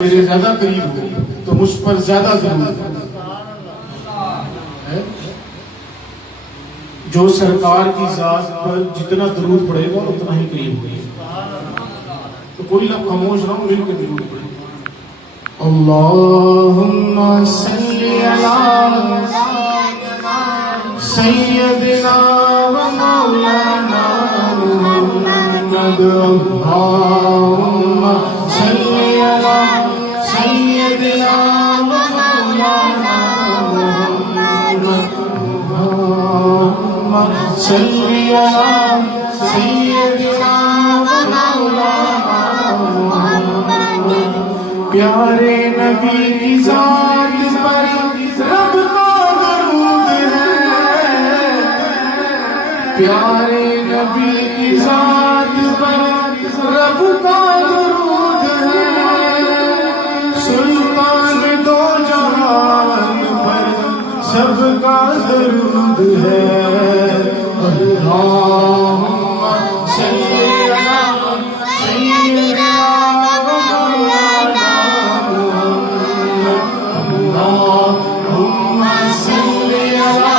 میرے زیادہ قریب ہو تو مجھ پر زیادہ ضرور ہے۔ جو سرکار کی ذات پر جتنا درود پڑے گا اتنا ہی قریب ہوگی۔ تو کوئی لب خاموش نہ ہو، مل کے درود پڑے۔ اللہم صلی علی سیدنا و مولانا محمد، اللہم صلی علی سیدنا و مولانا محمد، اللہم صلی علی سیدنا و مولانا محمد۔ پیارے نبی کی ذات پر رب کا درود ہے، پیارے نبی کی ذات پر رب کا درود ہے، سلطان دو جہان پر سب کا درود ہے۔ اللہم صلی علی سیدنا و مولانا محمد، اللہم صلی علی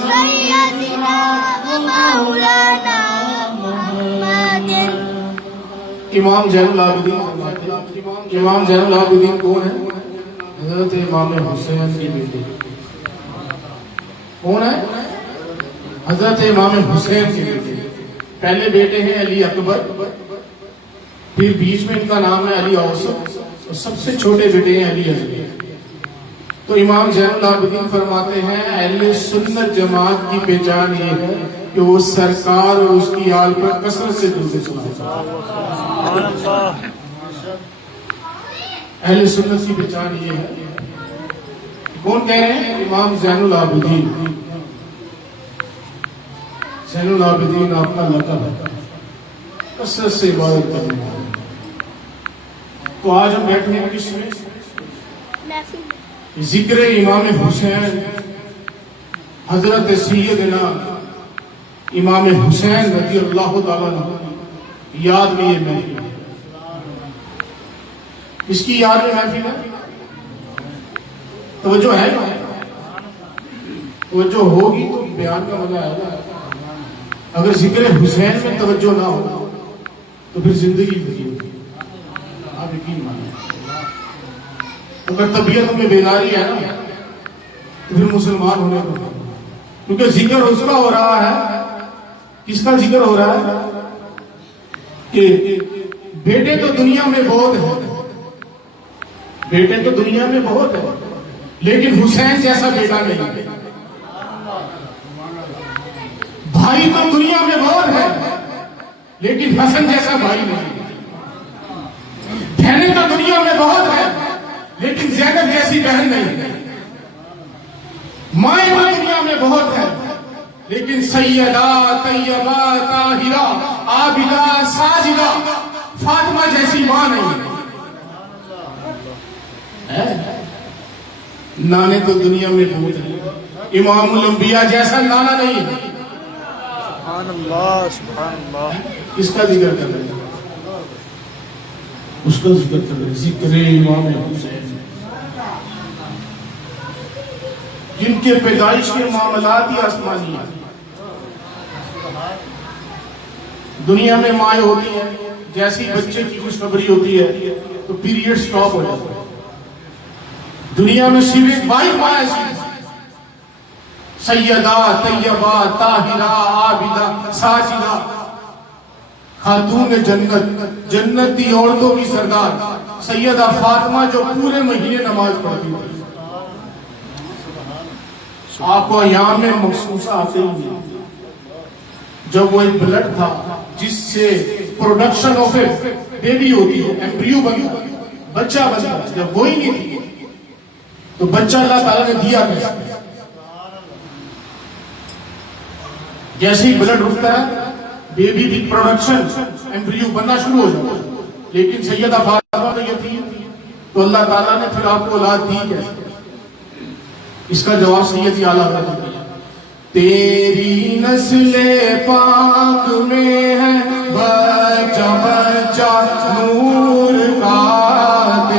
سیدنا و مولانا محمد۔ امام زین العابدین فرماتے ہیں، امام زین العابدین کون ہے؟ حضرت امام حسین کی بیٹی۔ کون ہے؟ حضرت امام حسین کی بیٹی۔ پہلے بیٹے ہیں علی اکبر، پھر بیچ میں ان کا نام ہے علی اوسط، اور سب سے چھوٹے بیٹے ہیں علی اصغر۔ تو امام زین العابدین فرماتے ہیں اہل سنت جماعت کی پہچان یہ ہے کہ وہ سرکار اور اس کی آل پر کثرت سے درود سناتے ہیں۔ اہل سنت کی پہچان یہ ہے۔ کون کہہ رہے ہیں؟ امام زین العابدین۔ زین العابدین آپ کا لقب ہے، کثرت سے عبادت کرنے والے۔ تو آج ہم بیٹھے ہیں کس میں؟ ذکر امام حسین، حضرت سیدنا امام حسین رضی اللہ تعالیٰ عنہ یاد میں یہ محفل ہے۔ اس کی یاد میں محفل ہے، توجہ ہے نا؟ توجہ ہوگی تو بیان کا مزہ آئے گا۔ اگر ذکر حسین میں توجہ نہ ہو تو پھر زندگی فضول ہوگی، آپ یقین مانیں۔ اگر طبیعت میں بیداری ہے نا تو پھر مسلمان ہونے کو، کیونکہ ذکر اس کا ہو رہا ہے۔ کس کا ذکر ہو رہا ہے؟ کہ بیٹے تو دنیا میں بہت ہیں، بیٹے تو دنیا میں بہت ہیں، لیکن حسین جیسا بیٹا نہیں۔ بھائی تو دنیا میں بہت ہے، لیکن حسن جیسا بھائی نہیں۔ بہنیں تو دنیا میں بہت ہے، لیکن زینب جیسی بہن نہیں۔ مائیں تو دنیا میں بہت ہے، لیکن سیدہ طیبہ طاہرہ عابدہ ساجدہ فاطمہ جیسی ماں نہیں۔ نانے تو دنیا میں بہت ہیں، امام الانبیاء جیسا نانا نہیں ہے۔ سبحان اللہ سبحان اللہ۔ اس کا ذکر کر رہے ہیں، اس کا ذکر کر رہے ہیں، ذکر امام حسین، جن کے پیدائش کے معاملات ہی آسمانی ہیں۔ دنیا میں مائیں ہوتی ہیں، جیسی بچے کی خوشخبری ہوتی ہے تو پیریڈ سٹاپ ہو جاتا ہے۔ دنیا میں صرف ایک واحد ماں ایسی ہے، سیدہ طیبہ طاہرہ عابدہ ساجدہ خاتون جنت، جنتی عورتوں کی سردار سیدہ فاطمہ، جو پورے مہینے نماز پڑھتی تھی۔ آپ کو ایام میں محسوس آتے ہی جب وہ ایک بلڈ تھا جس سے پروڈکشن آف اے بیبی ہوتی ہے، ایمبریو بنتا، بچہ بنتا، جب وہی نہیں تھی تو بچہ اللہ تعالیٰ نے دیا کیسے؟ جیسے ہی بلڈ رکتا ہے بیبی کی پروڈکشن ایمبریو بننا شروع ہو جاتا ہے، لیکن سیدہ فاطمہ تو یتیم تھی، تو اللہ تعالیٰ نے پھر آپ کو اولاد دی کیسے؟ اس کا جواب سید اعلیٰ حضرت نے دیا، تیری نسل پاک میں ہے بچہ بچہ نور کا،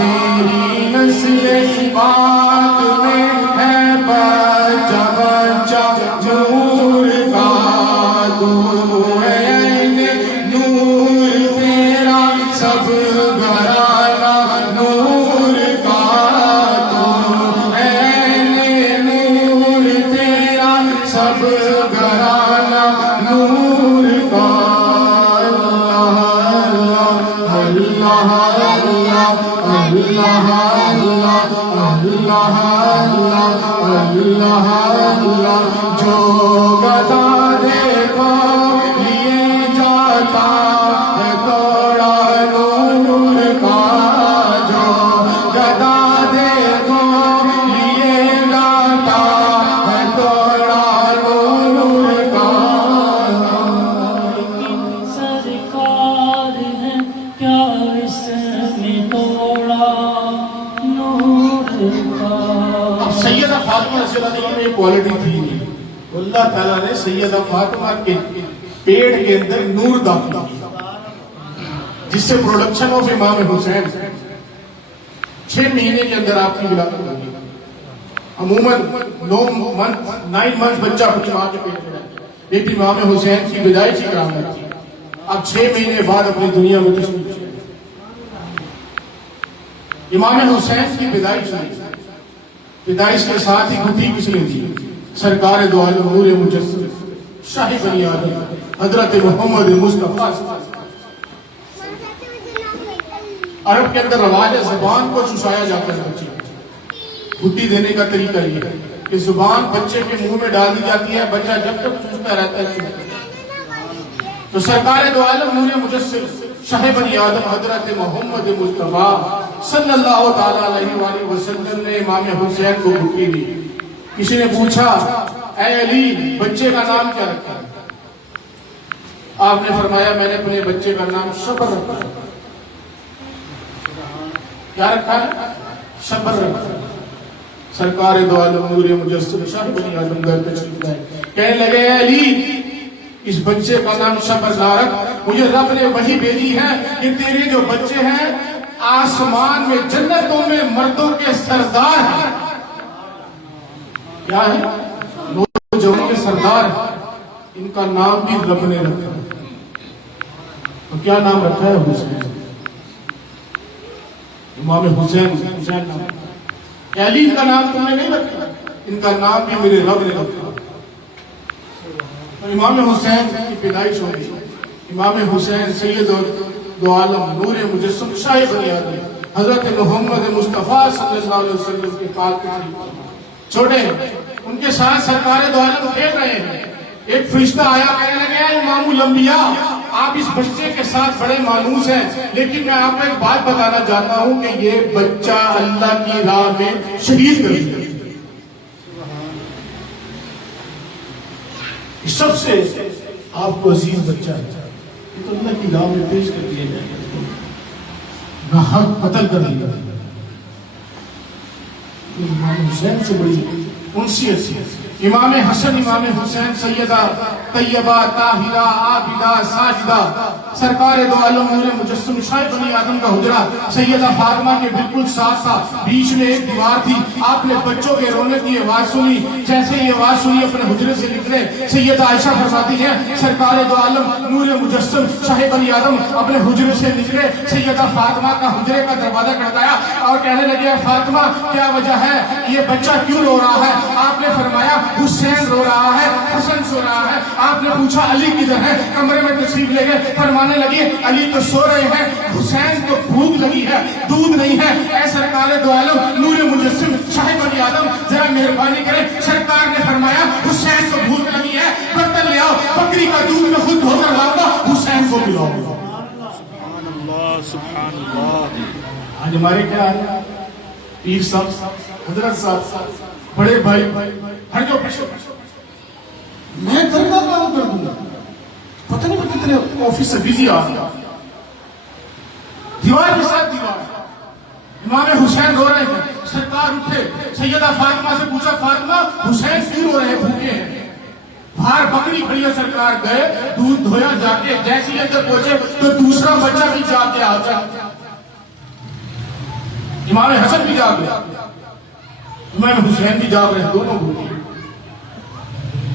اللہ اللہ اللہ اللہ جو گدا دیکھو لیے جاتا ہے توڑا نور کا جو گدا دیکھو لیے جاتا ہے توڑا نور کا سرکار ہے کیا اس نے توڑا نور کا. سیدہ فاطمہ رضی اللہ عنہا میں یہ کوالٹی تھی. اللہ تعالیٰ نے سیدہ فاطمہ کے پیٹ کے اندر نور داخل کیا جس سے پروڈکشن آف امام حسین 6 مہینے کے اندر آپ کی ولادت ہوگی. عموماً 9 منتھ بچہ اپنی ماں کے پیٹ میں رہتا ہے لیکن امام حسین کی پیدائش کی کرامت تھی. اب 6 مہینے بعد اپنی دنیا میں تشریف لائے. امام حسین کی پیدائش ہوئی. پیدائش کے ساتھ ہی گھٹی پچھلی تھی. سرکار دو عالم نور مجسم شاہ بنی آدم حضرت محمد مصطفیٰ. عرب کے اندر رواج ہے زبان کو چوسایا جاتا ہے بچے. گھٹی دینے کا طریقہ یہ ہے کہ زبان بچے کے منہ میں ڈال دی جاتی ہے. بچہ جب تک چوستا رہتا ہے. تو سرکار دو عالم نور مجسم شاہ بنی آدم حضرت محمد مصطفیٰ صلی اللہ تعالیٰ علیہ وآلہ وسلم نے امام حسین کو گھٹی دی. کسی نے پوچھا اے علی بچے کا نام کیا رکھا؟ آپ نے فرمایا میں نے اپنے بچے کا نام صبر رکھا. کیا رکھا ہے؟ صبر رکھا. سرکار دو عالم نور مجسم شاہ بنی آدم گھر تشریف لائے. کہنے لگے اے علی اس بچے کا نام صبر نہ رکھ. مجھے رب نے وحی بھیجی ہے کہ تیرے جو بچے ہیں آسمان میں جنتوں میں مردوں کے سردار ہیں. کیا ہے؟ نوجوانوں کے سردار ہیں. ان کا نام بھی رب نے رکھا. تو کیا نام رکھا ہے؟ حسین. امام حسین نام. علی کا نام تم نے نہیں رکھا. ان کا نام بھی میرے رب نے رکھا. امام حسین کی پیدائش ہوئی. امام حسین سید دو عالم نور مجسم شاہ بنی آدم حضرت محمد مصطفیٰ صلی اللہ علیہ وسلم کے پاک چھوٹے ان کے ساتھ سرکار دو عالم کھیل رہے ہیں. ایک فرشتہ آیا کہنے لگا امام الانبیاء آپ اس بچے کے ساتھ بڑے مانوس ہیں لیکن میں آپ کو ایک بات بتانا چاہتا ہوں کہ یہ بچہ اللہ کی راہ میں شہید کر دیا. سب سے آپ کو عزیز بچہ ہے یہ تو اللہ کی راہ میں پیش کر دیا جائے نہ حق قتل کر دیا. امام حسین سے بڑی انسیت. امام حسن امام حسین سیدہ طیبہ طاہرہ عابدہ ساجدہ سرکار دو عالم نور مجسم شاہ بنی آدم کا حجرہ سیدہ فاطمہ کے بالکل ساتھ ساتھ بیچ میں ایک دیوار تھی. آپ نے بچوں کے رونے کی آواز سنی. جیسے یہ آواز سنی اپنے حجرے سے نکلے. سیدہ عائشہ فرماتی ہیں سرکار دو عالم نور مجسم شاہ بنی آدم اپنے حجرے سے نکلے. سیدہ فاطمہ کا حجرے کا دروازہ کھڑکایا اور کہنے لگے فاطمہ کیا وجہ ہے یہ بچہ کیوں رو رہا ہے؟ آپ نے فرمایا حسین رو رہا ہے حسن سو رہا ہے. آپ نے پوچھا علی کدھر ہے؟ کمرے میں تشریف لے گئے. فرمانے لگی علی تو سو رہے ہیں حسین کو بھوک لگی ہے دودھ نہیں ہے. اے سرکار دو عالم نور مجسم شاہ بنی آدم ذرا مہربانی کریں. سرکار نے فرمایا حسین کو بھوک لگی ہے برتن لے آؤ بکری کا دودھ میں خود دھو کر لاؤں گا حسین کو پلاؤ. سبحان اللہ سبحان اللہ. آج ہمارے کیا ہے پیر صاحب حضرت صاحب بڑے بھائی ہر جو میں گھر کا کام کر دوں گا. پتہ نہیں کتنے آفس سے بزی آ گیا. دیوار کے ساتھ دیوار. امام حسین رو رہے ہیں. سرکار اٹھے سیدہ فاطمہ سے پوچھا فاطمہ حسین کیوں رو رہے ہیں بھوکے ہیں؟ باہر بکری کھڑی ہے. سرکار گئے دودھ دھویا جا کے جیسے ہی اندر پہنچے تو دوسرا بچہ بھی جا کے آ گیا. امام حسن بھی جاگ گیا امام حسین بھی جاگ رہے دونوں بھوکے.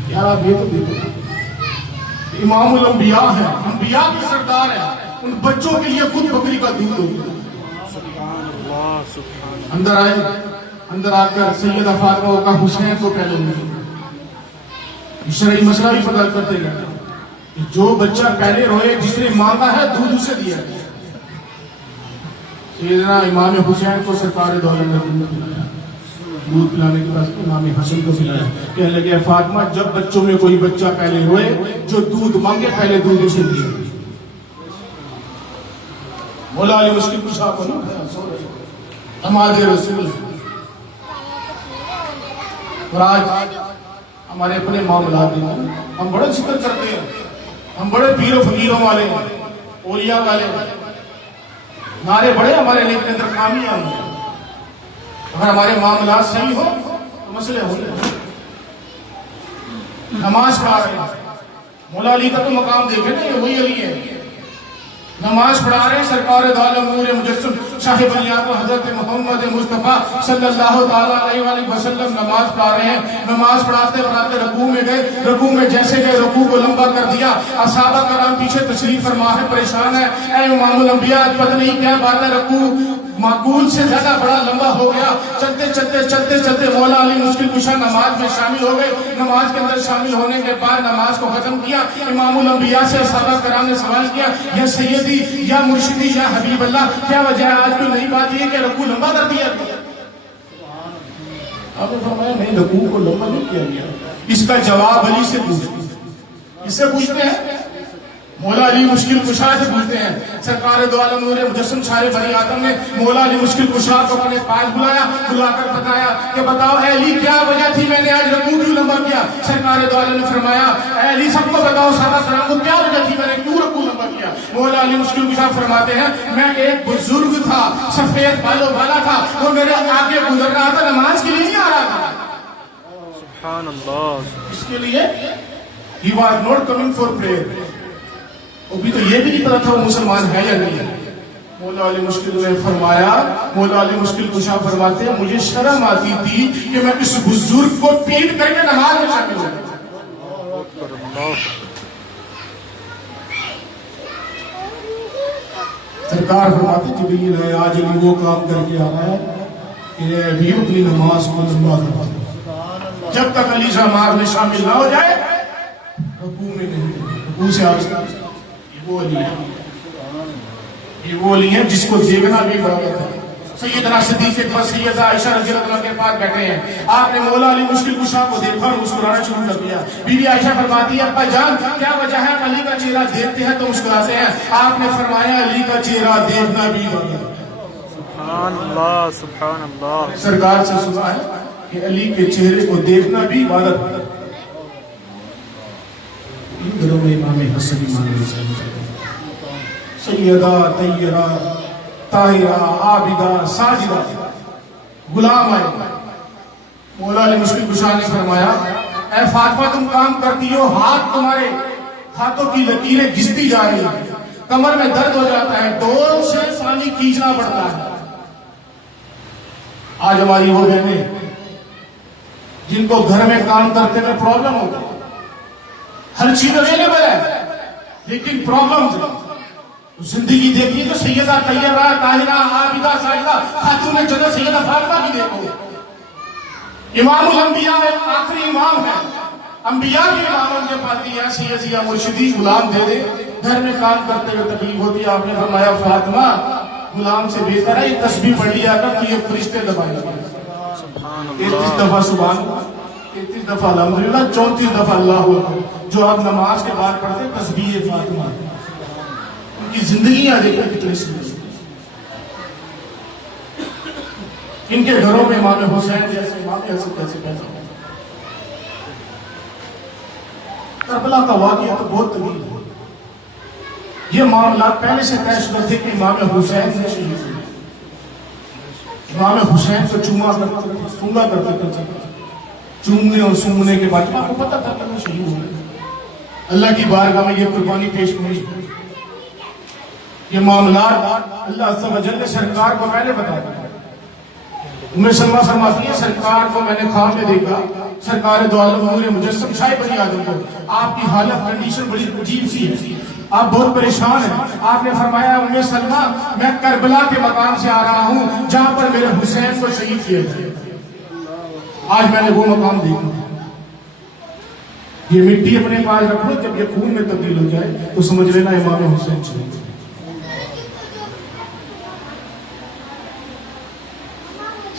یار آپ یہ تو دیکھو امام الانبیاء ہیں انبیاء کے سردار ہیں. ان بچوں کے لیے خود بکری کا دودھ ہوگا. اندر آئے. اندر آ کر سیدہ فاطمہ کا حسین کو پہلے ملی. شرعی مسئلہ بھی پتہ کرتے گئے جو بچہ پہلے روئے جس نے مانگا ہے دودھ اسے دیا. سیدنا امام حسین کو سرکار دولت نے دودھ پلانے کے بعد امام حسن کو پلایا. کہنے لگے فاطمہ جب بچوں میں کوئی بچہ پہلے ہوئے جو دودھ مانگے پہلے دودھ اسے دیے. مولا علی مشکل کشا کو داماد رسول. اور آج ہمارے اپنے معاملات میں ہم بڑے ذکر کرتے ہیں, ہم بڑے پیر و فقیروں والے اولیاء والے نعرے بڑے ہمارے لیکن اندر کامیاب ہیں. اگر ہمارے معاملات صحیح ہو تو مسئلے ہوں گے. نماز پڑھا رہے ہیں, مولا علی کا تو مقام دیکھیں نا, یہ وہی علی ہے. نماز پڑھا رہے ہیں سرکار دو عالم نور مجسم شاہ بنیاد حضرت محمد مصطفیٰ صلی اللہ تعالیٰ علیہ وآلہ وسلم نماز پڑھا رہے ہیں. نماز پڑھاتے پڑھاتے رکوع میں گئے, رکوع میں جیسے گئے رکوع کو لمبا کر دیا. صحابہ کرام پیچھے تشریف فرما ہے, پریشان ہے, اے امام الانبیاء پتہ نہیں کیا بات ہے, رکوع معقول سے زیادہ بڑا لمبا ہو گیا. چلتے چلتے مولا علی مشکل کشا نماز میں شامل ہو گئے. نماز کے اندر شامل ہونے کے بعد نماز کو ختم کیا. امام الانبیاء سے صحابہ کرام نے سوال کیا, یا سیدی یا مرشدی یا حبیب اللہ, کیا وجہ ہے آج کوئی نئی بات یہ کہ رکوع لمبا کر دیا؟ آپ نے فرمایا نہیں, رکوع کو لمبا نہیں کیا گیا. اس کا جواب علی سے پوچھتے ہیں. اس سے پوچھتے ہیں, مولا علی مشکل کشا سے پوچھتے ہیں. سرکار دو عالم نور مجسم شاہ بنی آدم نے مولا علی مشکل کشا کو اپنے پاس بلایا, بلا کر بتایا کہ بتاؤ اے علی کیا وجہ تھی میں نے آج رکوع کیوں لمبا کیا؟ سرکار دو عالم نے فرمایا اے علی سب کو بتاؤ, صحابہ کرام کو کیا وجہ تھی میں نے کیوں رکوع لمبا کیا؟ مولا علی مشکل کشا فرماتے ہیں میں ایک بزرگ تھا, سفید بالوں والا تھا, وہ میرے آگے گزر رہا تھا, نماز کے لیے نہیں آ رہا تھا. سبحان اللہ. اس کے لیے he was not coming for prayer. ابھی تو یہ بھی نہیں پتا تھا وہ مسلمان ہے یا نہیں ہے. مولا علی مشکل نے فرمایا, مولا علی مشکل کشا فرماتے ہیں مجھے شرم آتی تھی کہ میں اس بزرگ کو پیٹ کر کے نماز میں شامل ہوں. سرکار فرماتے جبریل ہے آج علی وہ کام کر کے آ رہا ہے کہ ابھی اپنی نماز کو لمبا کروا دو. جب تک علی نماز میں شامل نہ ہو جائے رکوع میں نہیں, رکوع سے آج یہ وہ علی ہیں جس کو دیکھنا بھی بڑا ہے. سیدنا صدیق اکبر سیدہ عائشہ رضی اللہ عنہا کے پاس بیٹھے ہیں. آپ نے مولا علی مشکل کشا کو دیکھا اور مسکرانا شروع کر دیا. بی بی عائشہ فرماتی ہے ابا جان کیا وجہ ہے علی کا چہرہ دیکھتے ہیں تو مسکراتے ہیں؟ آپ نے فرمایا علی کا چہرہ دیکھنا بھی بڑا ہے. سبحان اللہ, سبحان اللہ. سرکار سے سنا ہے کہ علی کے چہرے کو دیکھنا بھی عبادت ہے. ان گھروں میں امام حسن امام حسین سیدہ طیرہ طاہرہ عابدہ ساجدہ غلام آئے. مولا علی مشکل کشا نے فرمایا اے فاطمہ تم کام کرتی ہو, ہاتھ تمہارے ہاتھوں کی لکیریں گھستی جا رہی ہیں, کمر میں درد ہو جاتا ہے, ڈول سے پانی کھینچنا پڑتا ہے. آج ہماری وہ بہنیں جن کو گھر میں کام کرتے میں پرابلم ہوتا ہے, ہر چیز اویلیبل ہے لیکن پرابلم زندگی دیکھیے تو سیدہ طیبہ طاہرہ عابدہ ساجدہ خاتون جنت سیدہ فاطمہ کی دیکھو. امام الانبیاء آخری امام ہے, انبیاء کی امام ان کے پاس دی ہے سیدی یا مرشدی غلام دے دے, گھر میں کام کرتے ہوئے تکلیف ہوتی ہے. آپ نے فرمایا فاطمہ غلام سے بہتر ہے یہ تسبیح پڑھ لیا کر کہ یہ فرشتے دبائیں گے. 33 دفعہ سبحان اللہ, 33 دفعہ الحمدللہ, 34 دفعہ اللہ اکبر جو آپ نماز کے بعد پڑھتے تسبیح فاطمہ. ان کی زندگیاں دیکھیں کتنی سندر. ان کے گھروں میں امام حسین جیسے امام حسن کیسے پیدا ہو. کربلا کا واقعہ تو بہت طویل ہے. یہ معاملات پہلے سے طے شدہ تھے کہ امام حسین نے شہید ہوئے. امام حسین کو چوما کرتے تھے, سونگا کرتے تھے. چومنے اور سونگنے کے بعد آپ کو پتہ تھا کہ میں شہید ہوئے. اللہ کی بارگاہ میں یہ قربانی پیش ہوئی. یہ معاملات اللہ عز و جل نے سرکار کو پہلے بتایا. میں سلمہ فرماتی ہے سرکار کو میں نے خواب میں دیکھا, سرکار دو عالم نور مجسم شاہ بنی آدم کو. آپ کی حالت کنڈیشن بڑی عجیب سی ہے, آپ بہت پریشان ہیں. آپ نے فرمایا ام سلمہ میں کربلا کے مقام سے آ رہا ہوں جہاں پر میرے حسین کو شہید کیا گیا. آج میں نے وہ مقام دیکھا. یہ مٹی اپنے پاس رکھو, جب یہ خون میں تبدیل ہو جائے تو سمجھ لینا امام حسین شہید.